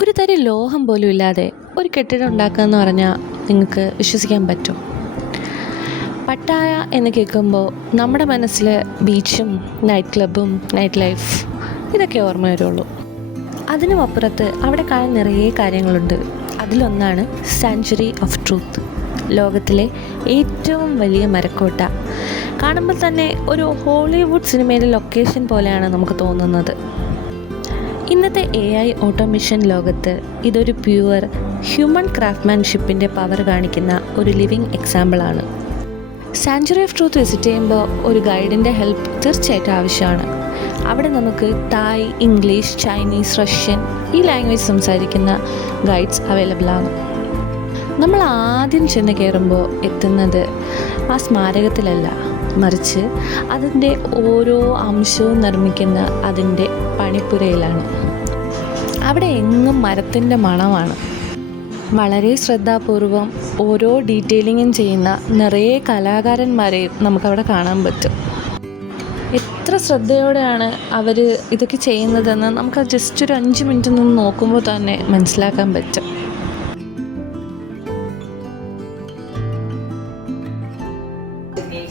ഒരു തരി ലോഹം പോലും ഇല്ലാതെ ഒരു കെട്ടിടം ഉണ്ടാക്കുക എന്ന് പറഞ്ഞാൽ നിങ്ങൾക്ക് വിശ്വസിക്കാൻ പറ്റും? പട്ടായ എന്ന് കേൾക്കുമ്പോൾ നമ്മുടെ മനസ്സിൽ ബീച്ചും നൈറ്റ് ക്ലബ്ബും നൈറ്റ് ലൈഫ് ഇതൊക്കെ ഓർമ്മ വരുള്ളൂ. അതിനുമപ്പുറത്ത് അവിടെ കാണാൻ നിറയെ കാര്യങ്ങളുണ്ട്. അതിലൊന്നാണ് സാങ്ച്വറി ഓഫ് ട്രൂത്ത്, ലോകത്തിലെ ഏറ്റവും വലിയ മരക്കോട്ട. കാണുമ്പോൾ തന്നെ ഒരു ഹോളിവുഡ് സിനിമയിലെ ലൊക്കേഷൻ പോലെയാണ് നമുക്ക് തോന്നുന്നത്. ഇന്നത്തെ AI ഓട്ടോമേഷൻ ലോകത്ത് ഇതൊരു പ്യുവർ ഹ്യൂമൻ ക്രാഫ്റ്റ്മാൻഷിപ്പിൻ്റെ പവർ കാണിക്കുന്ന ഒരു ലിവിങ് എക്സാമ്പിളാണ്. സാങ്ച്വറി ഓഫ് ട്രൂത്ത് വിസിറ്റ് ചെയ്യുമ്പോൾ ഒരു ഗൈഡിൻ്റെ ഹെൽപ്പ് തീർച്ചയായിട്ടും ആവശ്യമാണ്. അവിടെ നമുക്ക് തായ്, ഇംഗ്ലീഷ്, ചൈനീസ്, റഷ്യൻ ഈ ലാംഗ്വേജ് സംസാരിക്കുന്ന ഗൈഡ്സ് അവൈലബിൾ ആണ്. നമ്മൾ ആദ്യം ചെന്ന് കയറുമ്പോൾ എത്തുന്നത് ആ സ്മാരകത്തിലല്ല, മറിച്ച് അതിൻ്റെ ഓരോ അംശവും നിർമ്മിക്കുന്ന അതിൻ്റെ പണിപ്പുരയിലാണ്. അവിടെ എങ്ങും മരത്തിൻ്റെ മണമാണ്. വളരെ ശ്രദ്ധാപൂർവം ഓരോ ഡീറ്റെയിലിങ്ങും ചെയ്യുന്ന നിറയെ കലാകാരന്മാരെയും നമുക്കവിടെ കാണാൻ പറ്റും. എത്ര ശ്രദ്ധയോടെയാണ് അവർ ഇതൊക്കെ ചെയ്യുന്നതെന്ന് നമുക്ക് ജസ്റ്റ് ഒരു 5 മിനിറ്റ് നിന്ന് നോക്കുമ്പോൾ തന്നെ മനസ്സിലാക്കാൻ പറ്റും.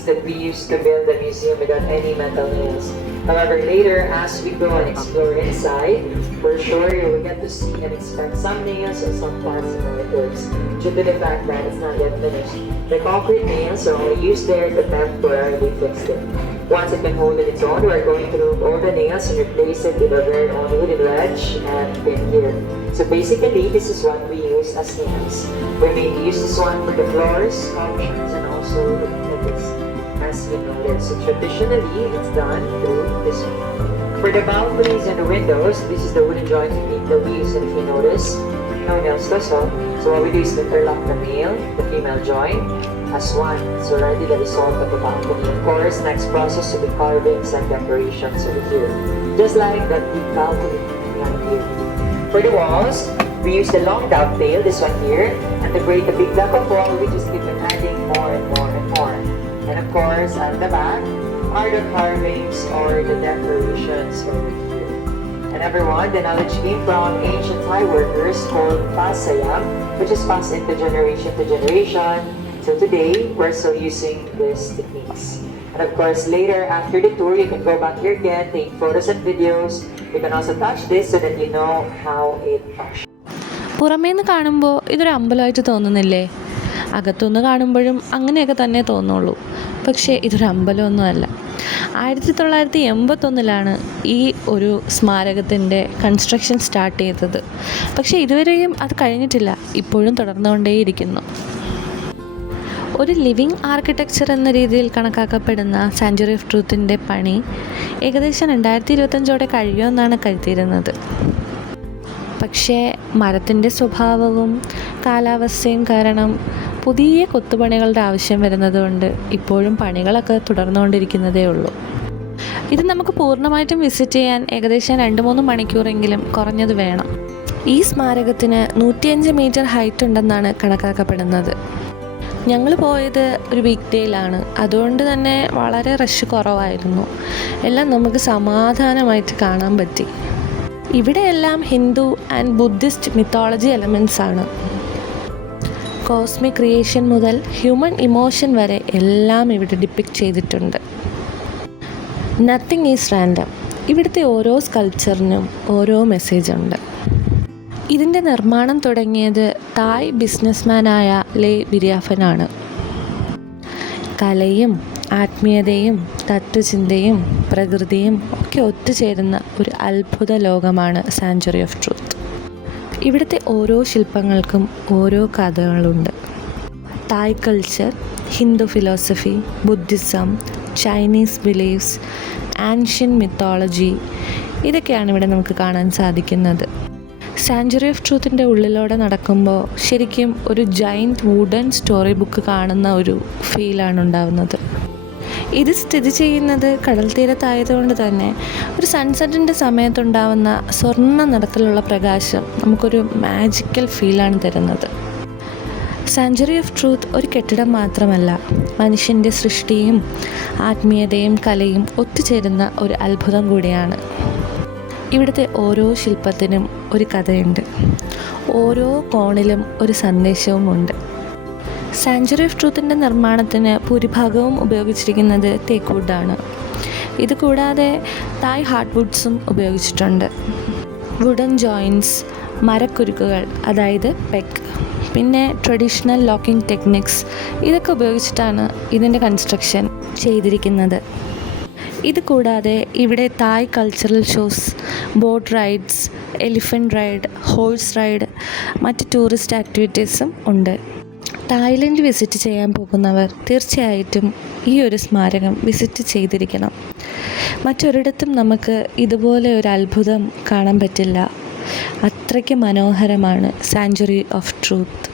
That we used to build the museum without any metal nails. However, later as we go and explore inside, for sure you will get to see and inspect some nails or some parts of how it works, due to the fact that it's not yet finished. The concrete nails are only used there to temporarily fix it. Once it can hold on its own, we are going to remove all the nails and replace it with a very own wooden wedge and pin here. So basically, this is what we use as nails. We may use this one for the floors, sculptures, and also the pedals, as you notice. So traditionally, it's done through this one. For the balconies and the windows, this is the wooden joint technique that we use, and if you notice, no nails does all. So what we do is interlock the male, the female joint, as one. It's already the result of the balcony. Of course, next process will be carvings and decorations over here. Just like that big balcony right here. For the walls, we use the long dovetail, this one here, and to create a big block of wall, we just keep on adding more and more and more. And of course, at the back are the carvings or the decorations over here. And everyone, the knowledge came from ancient Thai workers called Pasayam, which is passed into generation to generation. So today, we're still using these techniques. And of course, later after the tour, you can go back here again, take photos and videos. You can also touch this so that you know how it functions. പുറമേന്ന് കാണുമ്പോൾ ഇതൊരു അമ്പലമായിട്ട് തോന്നുന്നില്ലേ? അകത്തുനിന്ന് കാണുമ്പോഴും അങ്ങനെയൊക്കെ തന്നെ തോന്നുള്ളൂ. പക്ഷേ ഇതൊരു അമ്പലമൊന്നുമല്ല. 1981 ഈ ഒരു സ്മാരകത്തിൻ്റെ കൺസ്ട്രക്ഷൻ സ്റ്റാർട്ട് ചെയ്തത്. പക്ഷേ ഇതുവരെയും അത് കഴിഞ്ഞിട്ടില്ല, ഇപ്പോഴും തുടർന്നുകൊണ്ടേയിരിക്കുന്നു. ഒരു ലിവിങ് ആർക്കിടെക്ചർ എന്ന രീതിയിൽ കണക്കാക്കപ്പെടുന്ന സാങ്ച്വറി ഓഫ് ട്രൂത്തിൻ്റെ പണി ഏകദേശം 2025 കഴിയുമെന്നാണ് കരുതിയിരുന്നത്. പക്ഷേ മരത്തിൻ്റെ സ്വഭാവവും കാലാവസ്ഥയും കാരണം പുതിയ കൊത്തുപണികളുടെ ആവശ്യം വരുന്നതുകൊണ്ട് ഇപ്പോഴും പണികളൊക്കെ തുടർന്നുകൊണ്ടിരിക്കുന്നതേ ഉള്ളൂ. ഇത് നമുക്ക് പൂർണ്ണമായിട്ടും വിസിറ്റ് ചെയ്യാൻ ഏകദേശം 2-3 മണിക്കൂറെങ്കിലും കുറഞ്ഞത് വേണം. ഈ സ്മാരകത്തിന് 105 മീറ്റർ ഹൈറ്റ് ഉണ്ടെന്നാണ് കണക്കാക്കപ്പെടുന്നത്. ഞങ്ങൾ പോയത് ഒരു വീക്ക് ഡേയിലാണ്, അതുകൊണ്ട് തന്നെ വളരെ റഷ് കുറവായിരുന്നു. എല്ലാം നമുക്ക് സമാധാനമായിട്ട് കാണാൻ പറ്റി. ഇവിടെയെല്ലാം Hindu and Buddhist mythology elements ആണ്. കോസ്മിക് ക്രിയേഷൻ മുതൽ ഹ്യൂമൻ ഇമോഷൻ വരെ എല്ലാം ഇവിടെ ഡിപ്പിക്റ്റ് ചെയ്തിട്ടുണ്ട്. Nothing is random. ഇവിടുത്തെ ഓരോ സ്കൾപ്ചറിനും ഓരോ മെസ്സേജ് ഉണ്ട്. ഇതിൻ്റെ നിർമ്മാണം തുടങ്ങിയത് തായ് ബിസിനസ്മാനായ ലേ വിര്യാഫനാണ്. കലയും ആത്മീയതയും തത്വചിന്തയും പ്രകൃതിയും ഒക്കെ ഒത്തുചേരുന്ന ഒരു അത്ഭുത ലോകമാണ് സാങ്ച്വറി ഓഫ് ട്രൂത്ത്. ഇവിടുത്തെ ഓരോ ശില്പങ്ങൾക്കും ഓരോ കഥകളുണ്ട്. Thai culture, Hindu philosophy, Buddhism, Chinese beliefs, ancient mythology ഇതൊക്കെയാണ് ഇവിടെ നമുക്ക് കാണാൻ സാധിക്കുന്നത്. സാങ്ച്വറി ഓഫ് ട്രൂത്തിൻ്റെ ഉള്ളിലൂടെ നടക്കുമ്പോൾ ശരിക്കും ഒരു ജൈൻറ്റ് വുഡൻ സ്റ്റോറി ബുക്ക് കാണുന്ന ഒരു ഫീലാണ് ഉണ്ടാകുന്നത്. ഇത് സ്ഥിതി ചെയ്യുന്നത് കടൽ തീരത്തായതുകൊണ്ട് തന്നെ ഒരു സൺസെറ്റിൻ്റെ സമയത്തുണ്ടാവുന്ന സ്വർണ്ണ നിറത്തിലുള്ള പ്രകാശം നമുക്കൊരു മാജിക്കൽ ഫീലാണ് തരുന്നത്. സാങ്ച്വറി ഓഫ് ട്രൂത്ത് ഒരു കെട്ടിടം മാത്രമല്ല, മനുഷ്യൻ്റെ സൃഷ്ടിയും ആത്മീയതയും കലയും ഒത്തുചേരുന്ന ഒരു അത്ഭുതം കൂടിയാണ്. ഇവിടുത്തെ ഓരോ ശില്പത്തിനും ഒരു കഥയുണ്ട്. ഓരോ കോണിലും ഒരു സന്ദേശവുമുണ്ട്. സാങ്ച്വറി ഓഫ് ട്രൂത്തിൻ്റെ നിർമ്മാണത്തിന് ഭൂരിഭാഗവും ഉപയോഗിച്ചിരിക്കുന്നത് തേക്ക് വുഡാണ്. ഇത് കൂടാതെ തായ് ഹാർഡ് വുഡ്സും ഉപയോഗിച്ചിട്ടുണ്ട്. വുഡൻ ജോയിൻറ്റ്സ്, മരക്കുരുക്കുകൾ അതായത് പെഗ്, പിന്നെ ട്രഡീഷണൽ ലോക്കിംഗ് ടെക്നിക്സ്, ഇതൊക്കെ ഉപയോഗിച്ചിട്ടാണ് ഇതിൻ്റെ കൺസ്ട്രക്ഷൻ ചെയ്തിരിക്കുന്നത്. ഇത് കൂടാതെ ഇവിടെ Thai cultural shows, boat rides, elephant ride, horse ride, മറ്റ് ടൂറിസ്റ്റ് ആക്ടിവിറ്റീസും ഉണ്ട്. തായ്ലൻഡ് വിസിറ്റ് ചെയ്യാൻ പോകുന്നവർ തീർച്ചയായിട്ടും ഈ ഒരു സ്മാരകം വിസിറ്റ് ചെയ്തിരിക്കണം. മറ്റൊരിടത്തും നമുക്ക് ഇതുപോലെ ഒരു അത്ഭുതം കാണാൻ പറ്റില്ല. അത്രയ്ക്ക് മനോഹരമാണ് സാങ്ച്വറി ഓഫ് ട്രൂത്ത്.